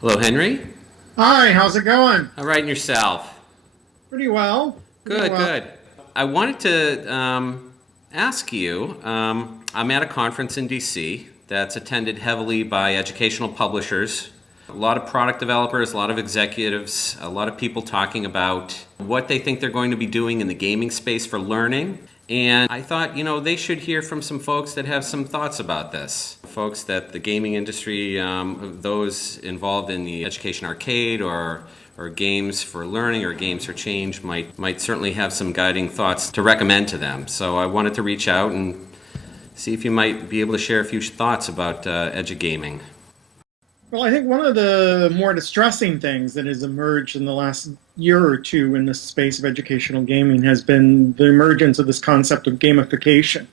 Hello, Henry. Hi, how's it going? All right, and yourself? Pretty well. Pretty Good, well. good. I wanted to ask you. I'm at a conference in DC that's attended heavily by educational publishers. A lot of product developers, a lot of executives, a lot of people talking about what they think they're going to be doing in the gaming space for learning. And I thought, they should hear from some folks that have some thoughts about this. Folks that the gaming industry, those involved in the education arcade or games for learning or games for change might certainly have some guiding thoughts to recommend to them. So I wanted to reach out and see if you might be able to share a few thoughts about edugaming. Well, I think one of the more distressing things that has emerged in the last year or two in the space of educational gaming has been the emergence of this concept of gamification.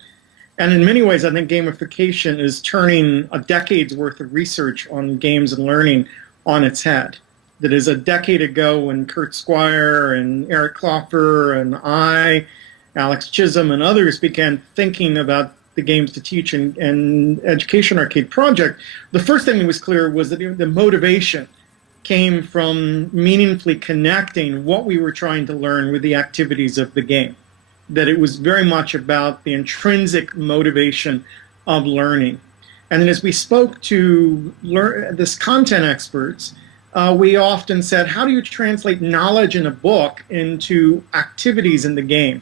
And in many ways, I think gamification is turning a decade's worth of research on games and learning on its head. That is a decade ago when Kurt Squire and Eric Klopfer and Alex Chisholm and others began thinking about the games to teach and education arcade project, the first thing that was clear was that the motivation came from meaningfully connecting what we were trying to learn with the activities of the game. That it was very much about the intrinsic motivation of learning. And then as we spoke to this content experts, we often said, how do you translate knowledge in a book into activities in the game?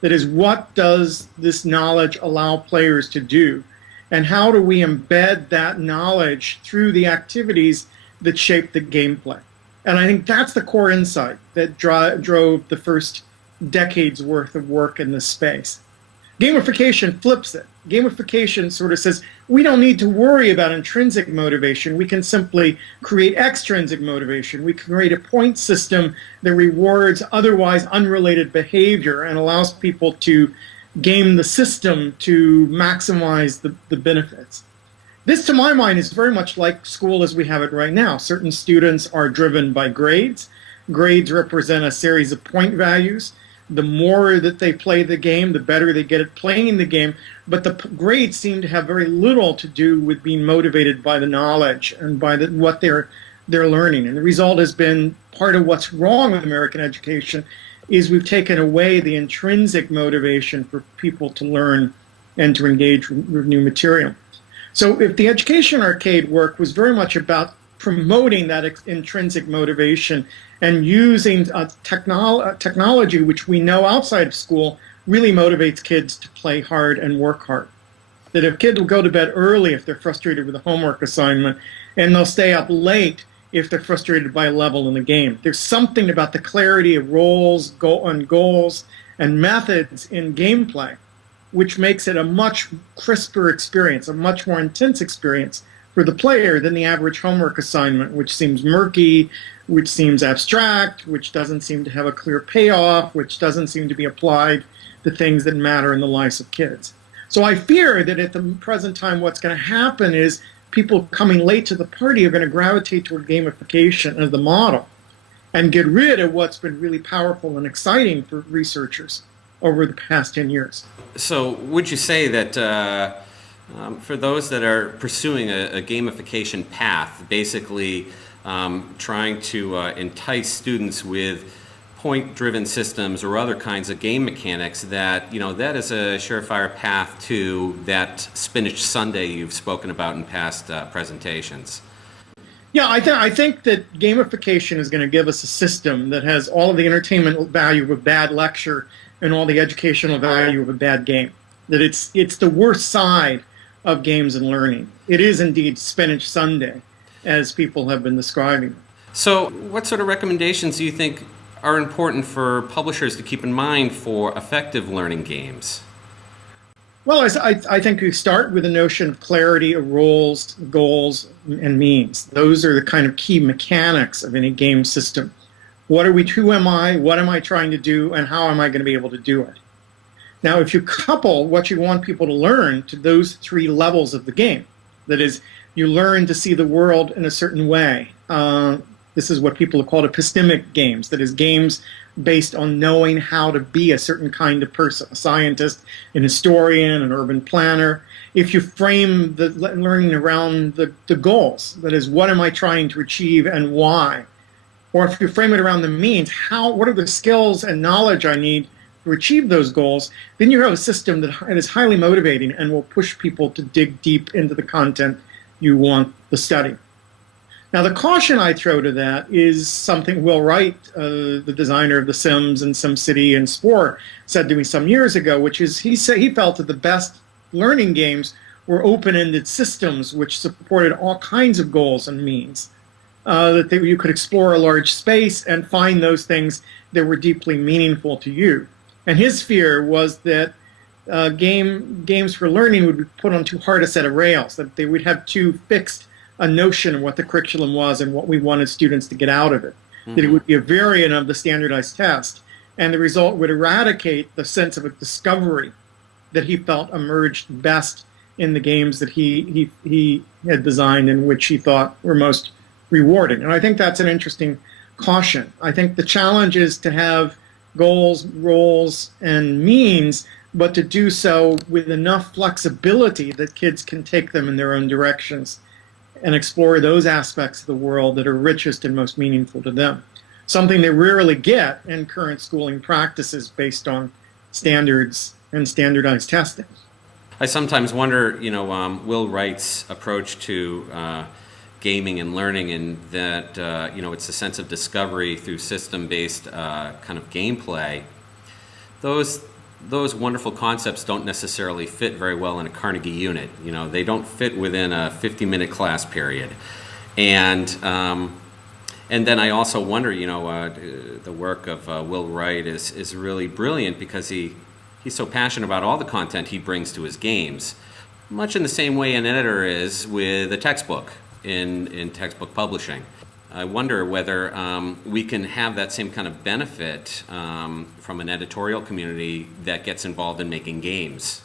That is, what does this knowledge allow players to do? And how do we embed that knowledge through the activities that shape the gameplay? And I think that's the core insight that drove the first decade's worth of work in this space. Gamification flips it. Gamification sort of says, we don't need to worry about intrinsic motivation. We can simply create extrinsic motivation. We can create a point system that rewards otherwise unrelated behavior and allows people to game the system to maximize the benefits. This, to my mind, is very much like school as we have it right now. Certain students are driven by grades. Grades represent a series of point values. The more that they play the game, the better they get at playing the game. But the grades seem to have very little to do with being motivated by the knowledge and by what they're learning. And the result has been part of what's wrong with American education is we've taken away the intrinsic motivation for people to learn and to engage with new material. So if the education arcade work was very much about promoting that intrinsic motivation and using technology, which we know outside of school really motivates kids to play hard and work hard. That if kids will go to bed early if they're frustrated with a homework assignment, and they'll stay up late if they're frustrated by a level in the game. There's something about the clarity of roles, goals, and methods in gameplay, which makes it a much crisper experience, a much more intense experience for the player than the average homework assignment, which seems murky, which seems abstract, which doesn't seem to have a clear payoff, which doesn't seem to be applied to things that matter in the lives of kids. So I fear that at the present time what's going to happen is people coming late to the party are going to gravitate toward gamification as the model and get rid of what's been really powerful and exciting for researchers over the past 10 years. So would you say that for those that are pursuing a gamification path, basically trying to entice students with point-driven systems or other kinds of game mechanics, that that is a surefire path to that Spinach Sunday you've spoken about in past presentations? Yeah, I think that gamification is going to give us a system that has all of the entertainment value of a bad lecture and all the educational value of a bad game. That it's the worst side of games and learning. It is indeed Spinach Sunday, as people have been describing. So what sort of recommendations do you think are important for publishers to keep in mind for effective learning games? Well, I think we start with the notion of clarity of roles, goals, and means. Those are the kind of key mechanics of any game system. Who am I, what am I trying to do, and how am I going to be able to do it? Now, if you couple what you want people to learn to those three levels of the game, that is, you learn to see the world in a certain way, This is what people have called epistemic games, that is, games based on knowing how to be a certain kind of person, a scientist, an historian, an urban planner. If you frame the learning around the goals, that is, what am I trying to achieve and why? Or if you frame it around the means, what are the skills and knowledge I need to achieve those goals, then you have a system that is highly motivating and will push people to dig deep into the content you want to study. Now, the caution I throw to that is something Will Wright, the designer of The Sims and SimCity and Spore, said to me some years ago, which is he felt that the best learning games were open-ended systems which supported all kinds of goals and means, you could explore a large space and find those things that were deeply meaningful to you. And his fear was that games for learning would be put on too hard a set of rails, that they would have too fixed a notion of what the curriculum was and what we wanted students to get out of it. Mm-hmm. That it would be a variant of the standardized test, and the result would eradicate the sense of a discovery that he felt emerged best in the games that he had designed and which he thought were most rewarding. And I think that's an interesting caution. I think the challenge is to have goals, roles, and means, but to do so with enough flexibility that kids can take them in their own directions and explore those aspects of the world that are richest and most meaningful to them. Something they rarely get in current schooling practices based on standards and standardized testing. I sometimes wonder, Will Wright's approach to gaming and learning, and that, it's a sense of discovery through system-based kind of gameplay. Those wonderful concepts don't necessarily fit very well in a Carnegie unit. They don't fit within a 50-minute class period. And then I also wonder, the work of Will Wright is really brilliant because he's so passionate about all the content he brings to his games, much in the same way an editor is with a textbook in textbook publishing. I wonder whether we can have that same kind of benefit from an editorial community that gets involved in making games.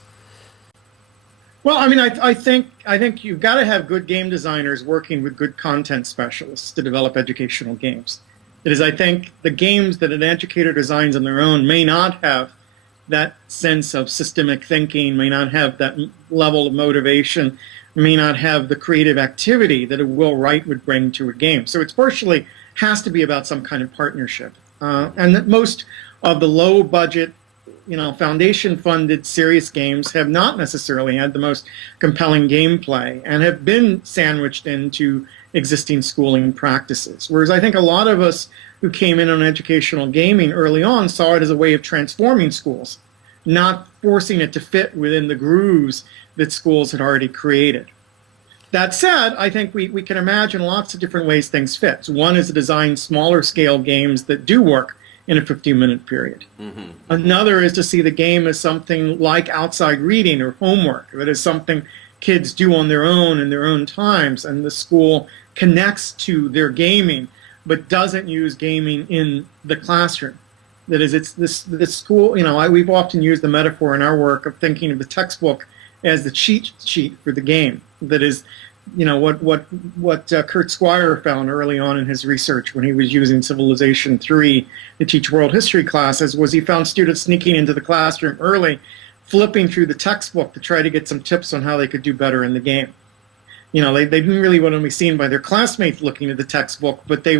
Well, I think you've got to have good game designers working with good content specialists to develop educational games. That is, I think the games that an educator designs on their own may not have that sense of systemic thinking, may not have that level of motivation, may not have the creative activity that a Will Wright would bring to a game. So it's partially has to be about some kind of partnership. And that most of the low budget, foundation funded serious games have not necessarily had the most compelling gameplay and have been sandwiched into existing schooling practices. Whereas I think a lot of us who came in on educational gaming early on saw it as a way of transforming schools, not forcing it to fit within the grooves that schools had already created. That said, I think we can imagine lots of different ways things fit. So one is to design smaller scale games that do work in a 15-minute period. Mm-hmm. Another is to see the game as something like outside reading or homework, that is something kids do on their own in their own times, and the school connects to their gaming but doesn't use gaming in the classroom. That is, it's this school, we've often used the metaphor in our work of thinking of the textbook as the cheat sheet for the game. That is, what Kurt Squire found early on in his research when he was using Civilization 3 to teach world history classes was he found students sneaking into the classroom early, flipping through the textbook to try to get some tips on how they could do better in the game. They didn't really want to be seen by their classmates looking at the textbook, but they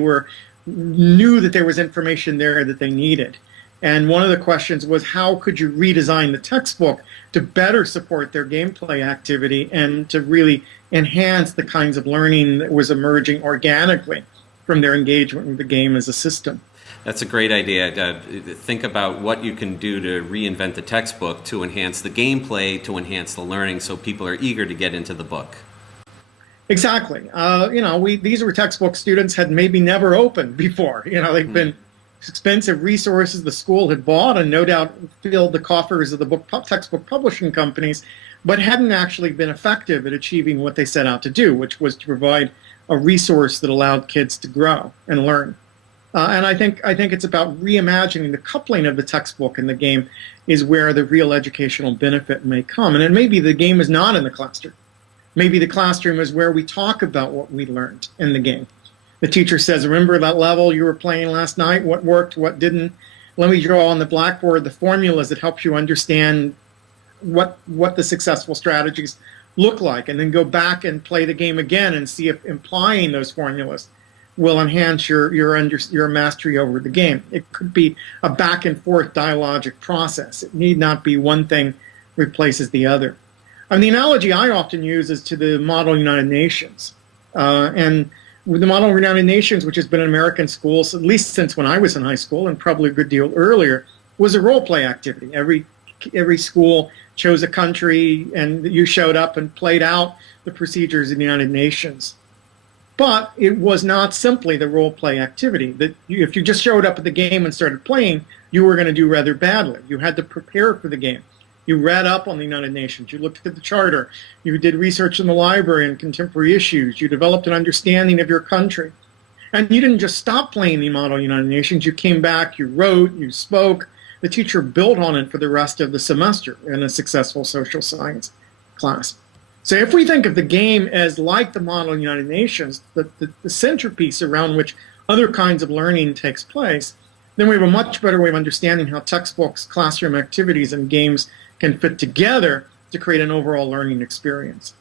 knew that there was information there that they needed. And one of the questions was, how could you redesign the textbook to better support their gameplay activity and to really enhance the kinds of learning that was emerging organically from their engagement with the game as a system? That's a great idea. Think about what you can do to reinvent the textbook to enhance the gameplay, to enhance the learning, so people are eager to get into the book. Exactly. These were textbooks students had maybe never opened before. They've been expensive resources the school had bought and no doubt filled the coffers of the textbook publishing companies, but hadn't actually been effective at achieving what they set out to do, which was to provide a resource that allowed kids to grow and learn. And I think it's about reimagining the coupling of the textbook and the game is where the real educational benefit may come. And it may be the game is not in the classroom. Maybe the classroom is where we talk about what we learned in the game. The teacher says, remember that level you were playing last night? What worked, what didn't? Let me draw on the blackboard the formulas that help you understand what the successful strategies look like, and then go back and play the game again and see if applying those formulas will enhance your mastery over the game. It could be a back and forth dialogic process. It need not be one thing replaces the other. And the analogy I often use is to the Model United Nations. And with the Model United Nations, which has been in American schools, at least since when I was in high school, and probably a good deal earlier, was a role play activity. Every school chose a country, and you showed up and played out the procedures of the United Nations. But it was not simply the role play activity. That if you just showed up at the game and started playing, you were going to do rather badly. You had to prepare for the game. You read up on the United Nations. You looked at the charter. You did research in the library and contemporary issues. You developed an understanding of your country. And you didn't just stop playing the Model United Nations. You came back, you wrote, you spoke. The teacher built on it for the rest of the semester in a successful social science class. So if we think of the game as like the Model United Nations, the centerpiece around which other kinds of learning takes place, then we have a much better way of understanding how textbooks, classroom activities, and games can fit together to create an overall learning experience.